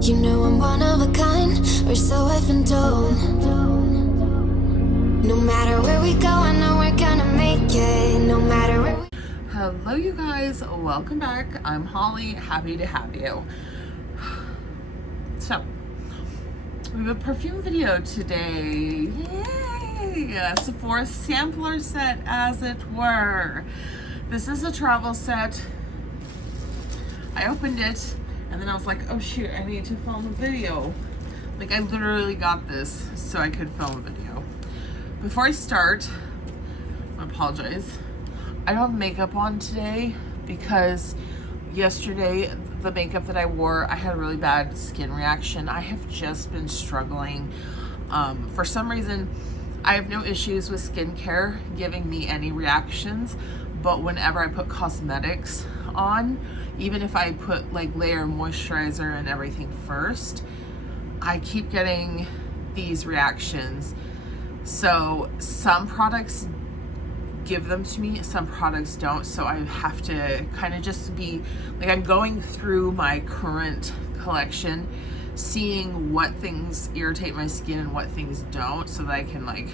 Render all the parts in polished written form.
You know I'm one of a kind, or so I've been told. No matter where we go, I know we're gonna make it. No matter where we... Hello you guys, welcome back. I'm Holly, happy to have you. So, we have a perfume video today. Yay! A Sephora sampler set, as it were. This is a travel set. I opened it and then I was like, oh shoot, I need to film a video. Like, I literally got this so I could film a video. Before I start, I apologize. I don't have makeup on today because yesterday the makeup that I wore, I had a really bad skin reaction. I have just been struggling. For some reason, I have no issues with skincare giving me any reactions, but whenever I put cosmetics on, even if I put like layer moisturizer and everything first, I keep getting these reactions. So some products give them to me, some products don't, so I have to kind of just be like, I'm going through my current collection, seeing what things irritate my skin and what things don't, so that I can like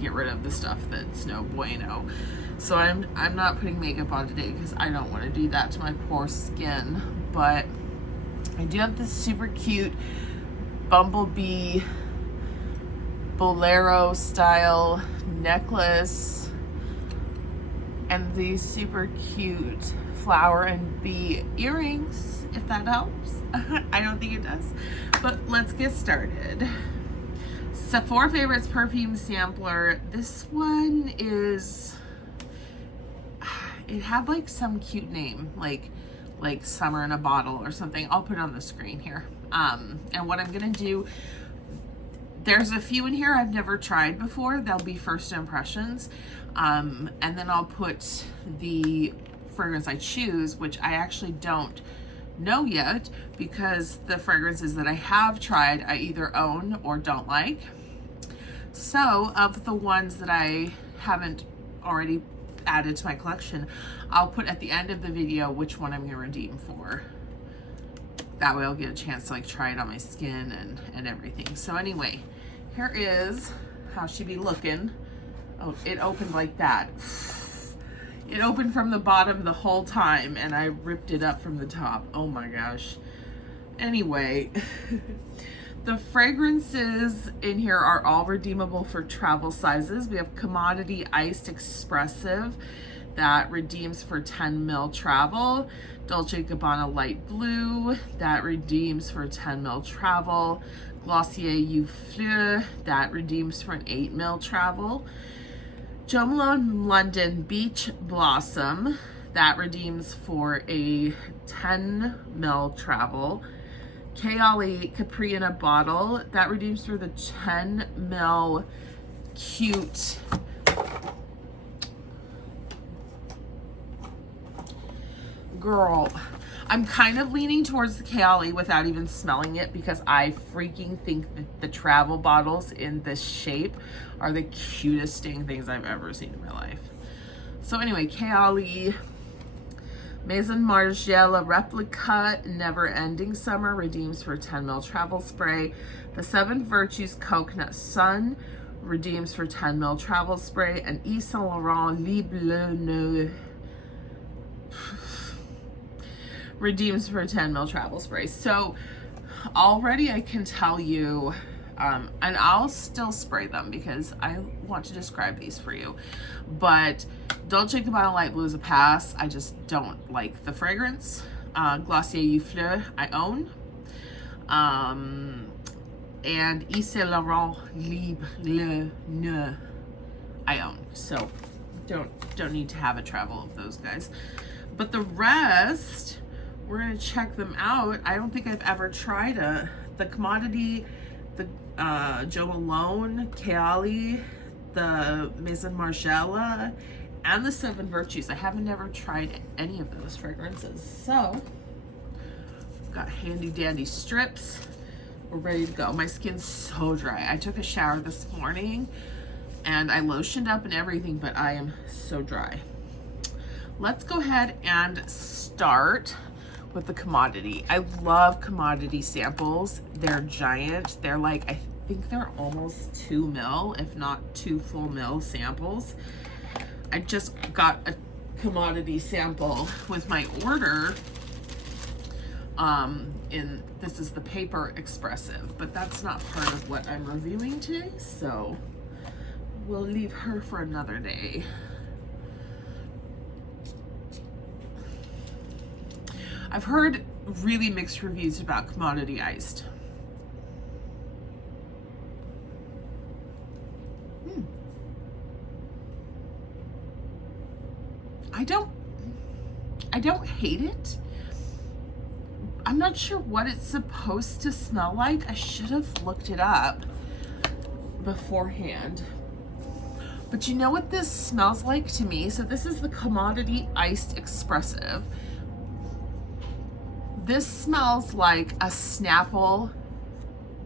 get rid of the stuff that's no bueno. So I'm not putting makeup on today because I don't want to do that to my poor skin. But I do have this super cute bumblebee bolero style necklace and these super cute flower and bee earrings, if that helps. I don't think it does, but let's get started. Sephora Favorites Perfume Sampler. This one is, it had like some cute name, like Summer in a Bottle or something. I'll put it on the screen here. And what I'm gonna do, there's a few in here I've never tried before. They'll be first impressions. And then I'll put the fragrance I choose, which I actually don't know yet because the fragrances that I have tried, I either own or don't like. So of the ones that I haven't already added to my collection, I'll put at the end of the video which one I'm gonna redeem for. That way I'll get a chance to like try it on my skin and everything. So anyway, here is how she be looking. Oh, it opened like that. It opened from the bottom the whole time and I ripped it up from the top. Oh my gosh. Anyway, the fragrances in here are all redeemable for travel sizes. We have Commodity Iced Expressive that redeems for 10 ml travel. Dolce & Gabbana Light Blue that redeems for 10 ml travel. Glossier Eau Fleur that redeems for an 8 ml travel. Jo Malone London Beach Blossom that redeems for a 10 ml travel. Kayali Capri in a Bottle that redeems for the 10 ml cute girl. I'm kind of leaning towards the Kayali without even smelling it because I freaking think that the travel bottles in this shape are the cutest dang things I've ever seen in my life. So anyway, Kayali Maison Margiela Replica Never Ending Summer redeems for 10 ml travel spray. The 7 Virtues Coconut Sun redeems for 10 ml travel spray. And Yves Saint Laurent Libre Ne redeems for 10 ml travel spray. So already I can tell you, and I'll still spray them because I want to describe these for you, but Dolce & Gabbana Light Blue is a pass. I just don't like the fragrance. Glossier Eau Fleur I own, and Yves Saint Laurent Libre Ne I own. So don't need to have a travel of those guys. But the rest, we're gonna check them out. I don't think I've ever tried the Commodity, the Jo Malone, Kayali, the Maison Margiela, and the 7 Virtues. I haven't never tried any of those fragrances. So, got handy dandy strips. We're ready to go. My skin's so dry. I took a shower this morning and I lotioned up and everything, but I am so dry. Let's go ahead and start with the commodity. I love commodity samples. They're giant. They're like, I think they're almost 2 mil, if not 2 full mil samples. I just got a commodity sample with my order. This is the paper expressive, but that's not part of what I'm reviewing today, so we'll leave her for another day. I've heard really mixed reviews about commodity iced. I don't hate it. I'm not sure what it's supposed to smell like. I should have looked it up beforehand. But you know what this smells like to me? So this is the commodity iced expressive. This smells like a Snapple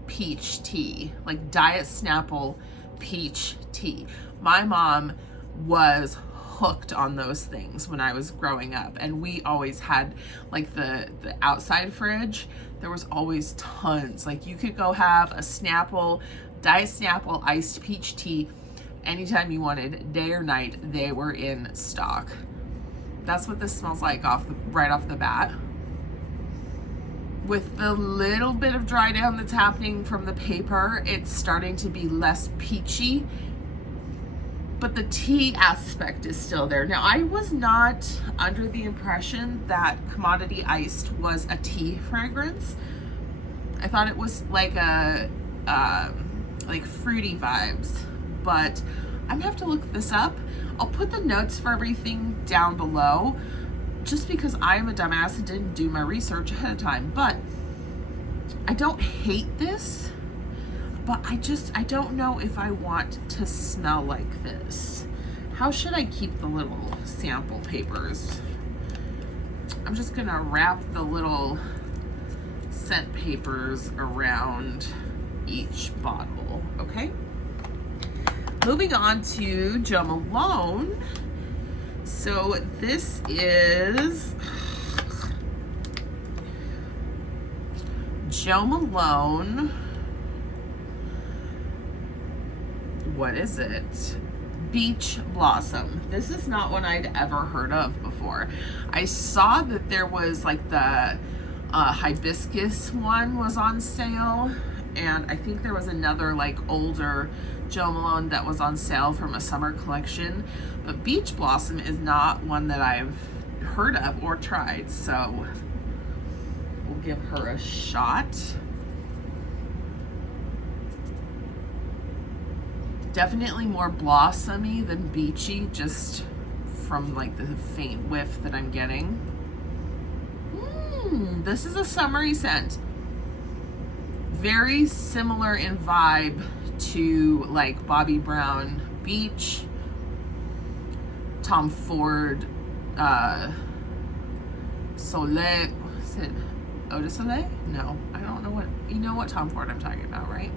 peach tea, like Diet Snapple peach tea. My mom was hooked on those things when I was growing up, and we always had like the outside fridge. There was always tons. Like you could go have a Snapple, Diet Snapple iced peach tea anytime you wanted, day or night. They were in stock. That's what this smells like right off the bat. With the little bit of dry down that's happening from the paper, it's starting to be less peachy, but the tea aspect is still there. Now, I was not under the impression that commodity iced was a tea fragrance. I thought it was like a like fruity vibes, but I'm gonna have to look this up. I'll put the notes for everything down below, just because I'm a dumbass and didn't do my research ahead of time. But I don't hate this, but I don't know if I want to smell like this. How should I keep the little sample papers? I'm just gonna wrap the little scent papers around each bottle, okay? Moving on to Jo Malone. So this is Jo Malone. What is it? Beach Blossom. This is not one I'd ever heard of before. I saw that there was like the hibiscus one was on sale, and I think there was another like older Jo Malone that was on sale from a summer collection, but Beach Blossom is not one that I've heard of or tried, so we'll give her a shot. Definitely more blossomy than beachy, just from like the faint whiff that I'm getting. This is a summery scent. Very similar in vibe to like Bobbi Brown Beach, Tom Ford Soleil. Is it Eau de Soleil? No, I don't know what, you know what Tom Ford I'm talking about, right?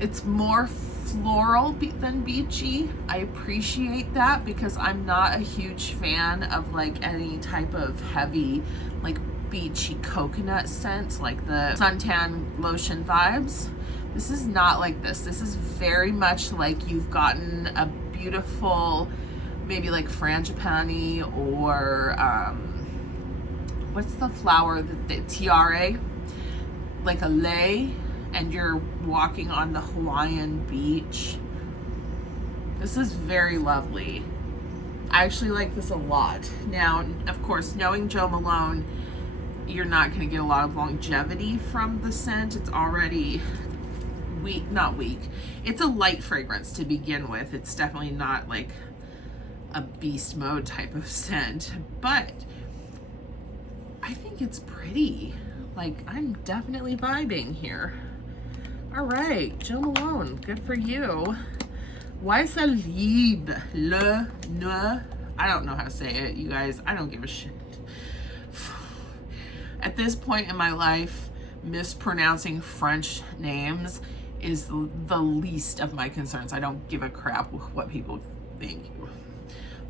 It's more floral than beachy. I appreciate that because I'm not a huge fan of like any type of heavy like beachy coconut scent, like the suntan lotion vibes. This is not like this. This is very much like you've gotten a beautiful, maybe like frangipani or what's the flower, the tiare, like a lei, and you're walking on the Hawaiian beach. This is very lovely. I actually like this a lot. Now, of course, knowing Jo Malone, you're not going to get a lot of longevity from the scent. It's already weak, not weak. It's a light fragrance to begin with. It's definitely not like a beast mode type of scent, but I think it's pretty. Like, I'm definitely vibing here. All right, Jo Malone, good for you. Why libre, le, ne, I don't know how to say it, you guys. I don't give a shit. At this point in my life, mispronouncing French names is the least of my concerns. I don't give a crap what people think.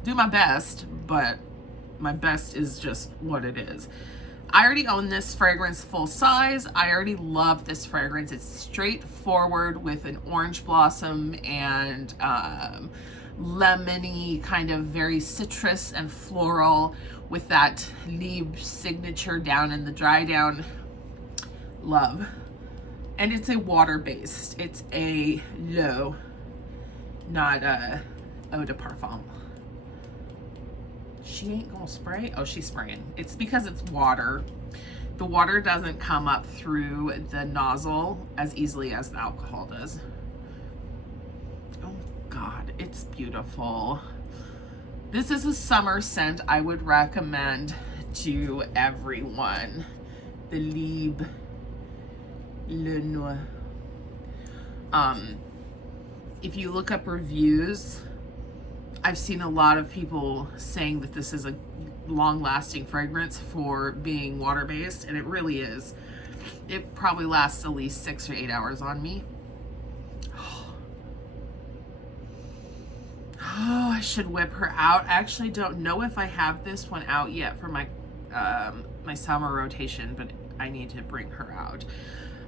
Do my best, but my best is just what it is. I already own this fragrance full size. I already love this fragrance. It's straightforward with an orange blossom and lemony, kind of very citrus and floral with that Lieb signature down in the dry down. Love. And it's a water-based. It's a l'eau, not a eau de parfum. She ain't gonna spray. Oh, she's spraying. It's because it's water. The water doesn't come up through the nozzle as easily as the alcohol does. Oh God, it's beautiful. This is a summer scent I would recommend to everyone. The Lieb Le Noir. If you look up reviews, I've seen a lot of people saying that this is a long-lasting fragrance for being water-based, and it really is. It probably lasts at least 6 or 8 hours on me. Oh, I should whip her out. I actually don't know if I have this one out yet for my my summer rotation, but I need to bring her out.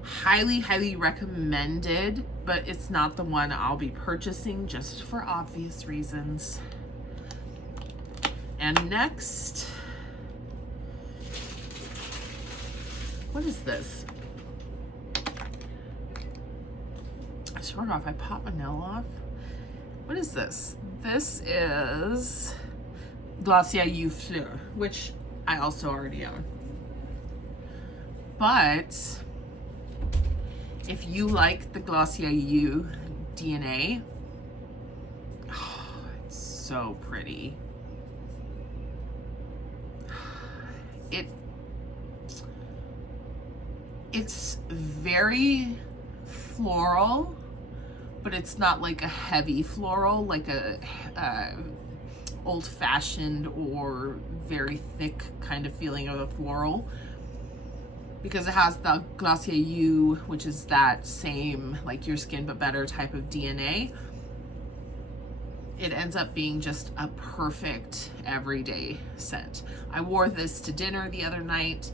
Highly, highly recommended, but it's not the one I'll be purchasing just for obvious reasons. And next, what is this? I swear off, I pop my nail off. What is this? This is Glossier You Fleur, which I also already own. But if you like the Glossier You DNA, oh, it's so pretty. It's very floral, but it's not like a heavy floral, like a old-fashioned or very thick kind of feeling of a floral. Because it has the Glossier You, which is that same, like Your Skin But Better type of DNA. It ends up being just a perfect everyday scent. I wore this to dinner the other night.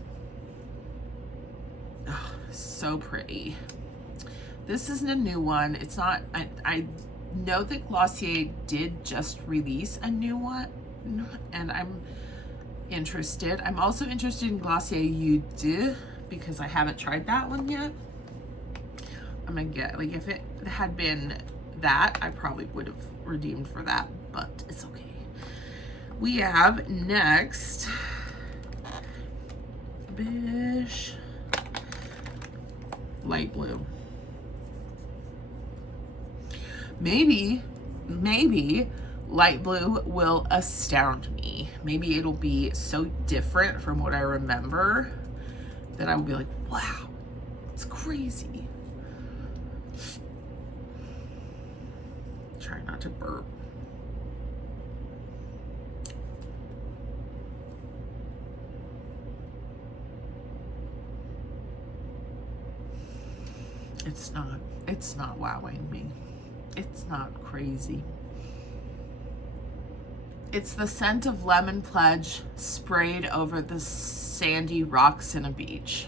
Oh, so pretty. This isn't a new one. It's not, I know that Glossier did just release a new one, and I'm interested. I'm also interested in Glossier You Deux, because I haven't tried that one yet. I'm gonna get, like, if it had been that, I probably would have redeemed for that, but it's okay. We have next Bish Light Blue. Maybe Light Blue will astound me. Maybe it'll be so different from what I remember that I will be like, wow, it's crazy. Try not to burp. It's not wowing me. It's not crazy. It's the scent of lemon pledge sprayed over the sandy rocks in a beach.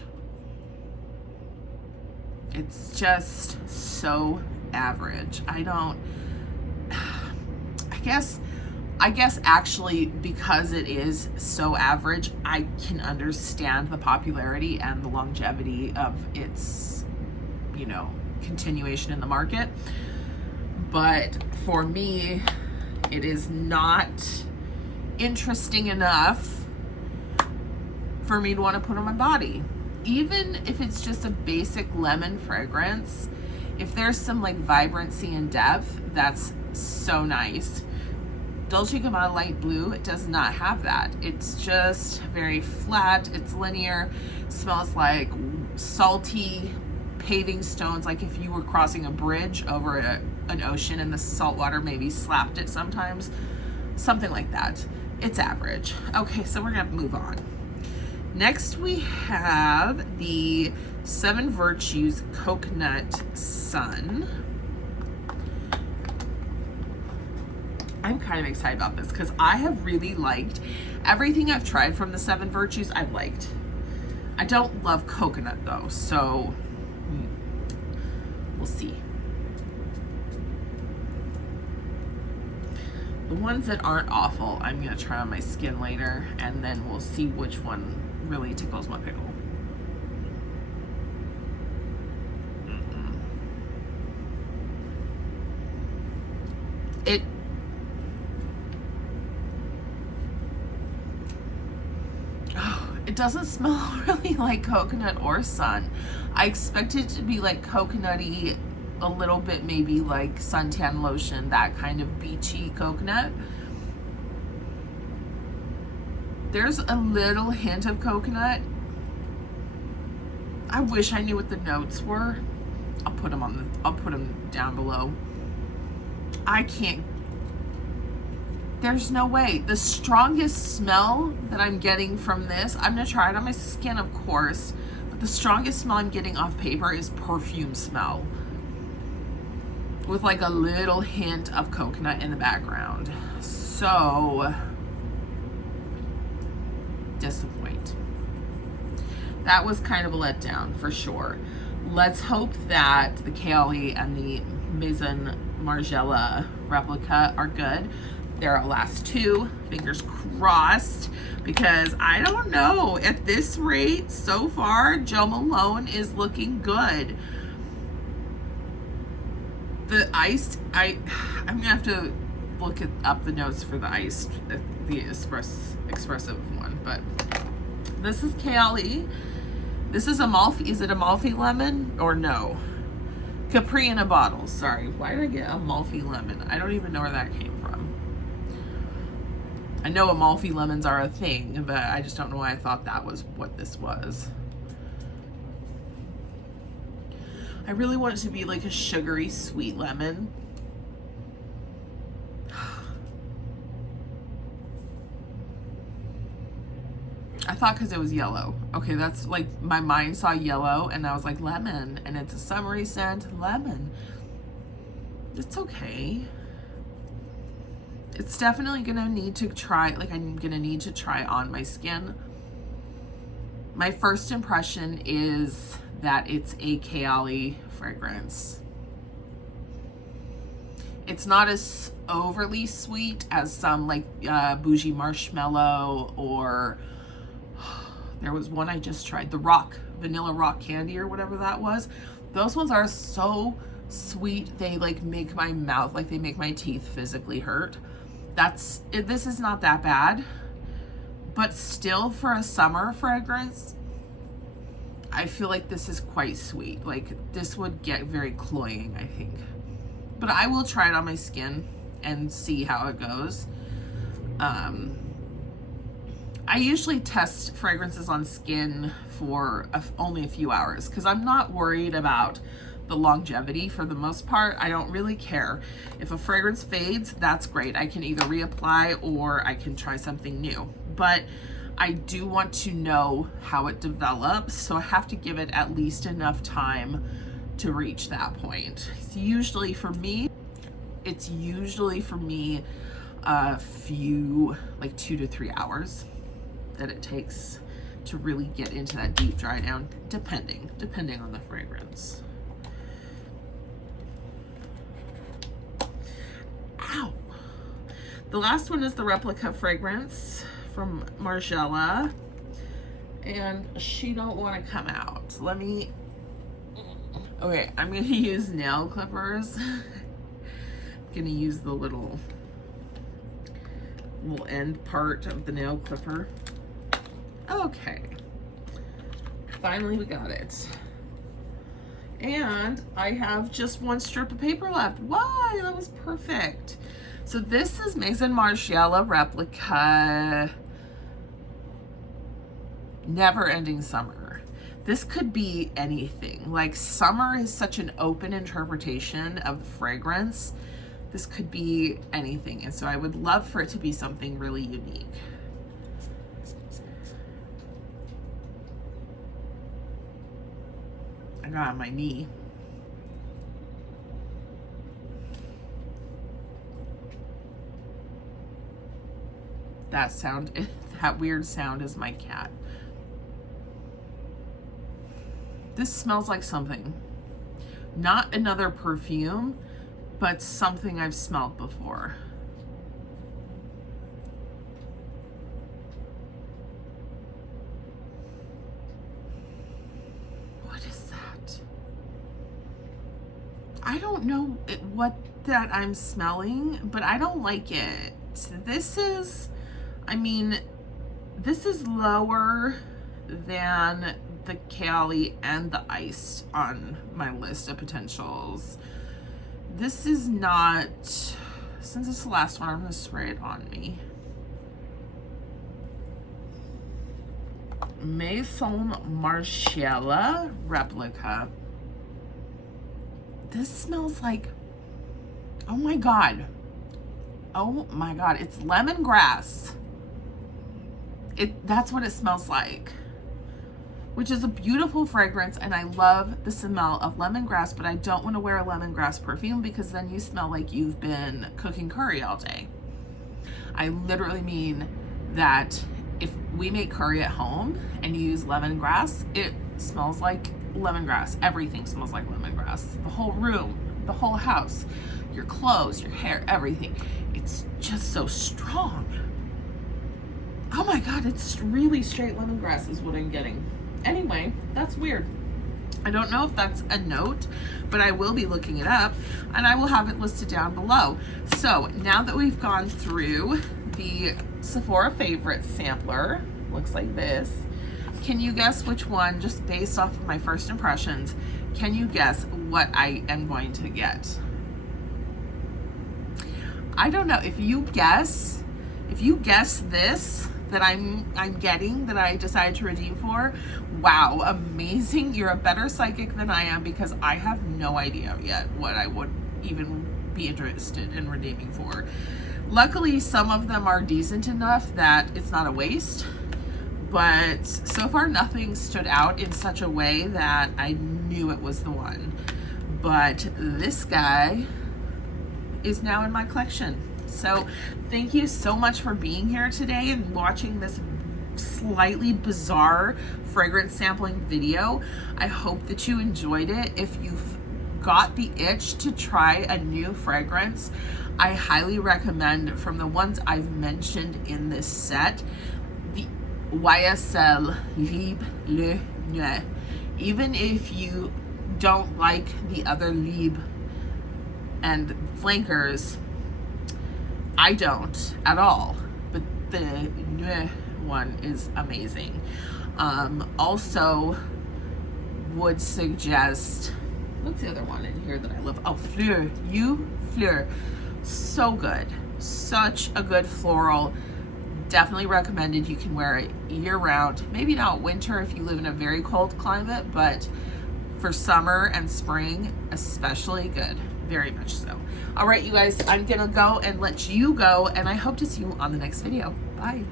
It's just so average. I guess actually, because it is so average, I can understand the popularity and the longevity of its, you know, continuation in the market. But for me, it is not interesting enough for me to want to put on my body. Even if it's just a basic lemon fragrance, if there's some like vibrancy and depth, that's so nice. Dolce & Gabbana Light Blue, it does not have that. It's just very flat, it's linear, smells like salty paving stones, like if you were crossing a bridge over an ocean and the salt water maybe slapped it sometimes. Something like that. It's average. Okay, so we're gonna move on. Next we have the 7 Virtues Coconut Sun. I'm kind of excited about this because I have really liked everything I've tried from the 7 Virtues. I've liked. I don't love coconut though, so we'll see. The ones that aren't awful, I'm gonna try on my skin later, and then we'll see which one really tickles my pickle. It doesn't smell really like coconut or sun. I expect it to be like coconutty, a little bit maybe like suntan lotion, that kind of beachy coconut. There's a little hint of coconut. I wish I knew what the notes were. I'll put them down below. I can't. There's no way. The strongest smell that I'm getting from this, I'm gonna try it on my skin, of course, but the strongest smell I'm getting off paper is perfume smell, with like a little hint of coconut in the background. So, disappoint. That was kind of a letdown for sure. Let's hope that the Kaylee and the Maison Margiela replica are good. They're our last 2, fingers crossed, because I don't know, at this rate so far, Jo Malone is looking good. The iced, I'm gonna have to look up the notes for the iced, the expressive one, but this is Kaylee. This is Amalfi. Is it Amalfi lemon or no? Capri in a bottle. Sorry, why did I get Amalfi lemon? I don't even know where that came from. I know Amalfi lemons are a thing, but I just don't know why I thought that was what this was. I really want it to be like a sugary sweet lemon. I thought because it was yellow. Okay, that's like, my mind saw yellow and I was like lemon, and it's a summery scent, lemon. It's okay. It's definitely gonna need to try, like I'm gonna need to try on my skin. My first impression is that it's a Kaylee fragrance. It's not as overly sweet as some like Bougie Marshmallow, or there was one I just tried, the Vanilla Rock Candy or whatever that was. Those ones are so sweet, they like make my mouth, like they make my teeth physically hurt. This is not that bad, but still for a summer fragrance, I feel like this is quite sweet. Like this would get very cloying, I think. But I will try it on my skin and see how it goes. I usually test fragrances on skin for only a few hours because I'm not worried about the longevity for the most part. I don't really care. If a fragrance fades, that's great. I can either reapply or I can try something new. But I do want to know how it develops, so I have to give it at least enough time to reach that point. It's usually for me a few, like 2 to 3 hours that it takes to really get into that deep dry down, depending on the fragrance. Ow. The last one is the replica fragrance from Margiela, and she don't want to come out. Okay, I'm gonna use nail clippers. I'm gonna use the little end part of the nail clipper. Okay, finally we got it. And I have just 1 strip of paper left. Why? That was perfect. So this is Maison Margiela replica Never Ending Summer. This could be anything. Like, summer is such an open interpretation of the fragrance. This could be anything. And so I would love for it to be something really unique. I got on my knee. that sound, that weird sound is my cat. This smells like something. Not another perfume, but something I've smelled before. What is that? I don't know what that I'm smelling, but I don't like it. This is, I mean, this is lower than the Cali and the Iced on my list of potentials. This is not, since it's the last one, I'm gonna spray it on me. Maison Margiela Replica. This smells like, oh my God. Oh my God, it's lemongrass. That's what it smells like, which is a beautiful fragrance, and I love the smell of lemongrass, but I don't want to wear a lemongrass perfume because then you smell like you've been cooking curry all day. I literally mean that if we make curry at home and you use lemongrass, it smells like lemongrass. Everything smells like lemongrass. The whole room, the whole house, your clothes, your hair, everything. It's just so strong. Oh my God, it's really straight lemongrass is what I'm getting. Anyway, that's weird. I don't know if that's a note, but I will be looking it up and I will have it listed down below. So now that we've gone through the Sephora favorite sampler, looks like this. Can you guess which one, just based off of my first impressions, can you guess what I am going to get? I don't know. If you guess this that I'm getting, that I decided to redeem for, wow, amazing. You're a better psychic than I am, because I have no idea yet what I would even be interested in redeeming for. Luckily, some of them are decent enough that it's not a waste, but so far nothing stood out in such a way that I knew it was the one. But this guy is now in my collection. So thank you so much for being here today and watching this slightly bizarre fragrance sampling video. I hope that you enjoyed it. If you've got the itch to try a new fragrance, I highly recommend, from the ones I've mentioned in this set, the YSL Libre Le Nuit. Even if you don't like the other Libre and flankers, I don't at all, but the Nuit one is amazing. Also would suggest, what's the other one in here that I love? Oh, Fleur, Fleur. So good. Such a good floral. Definitely recommended. You can wear it year round. Maybe not winter if you live in a very cold climate, but for summer and spring, especially good. Very much so. All right, you guys, I'm gonna go and let you go, and I hope to see you on the next video. Bye.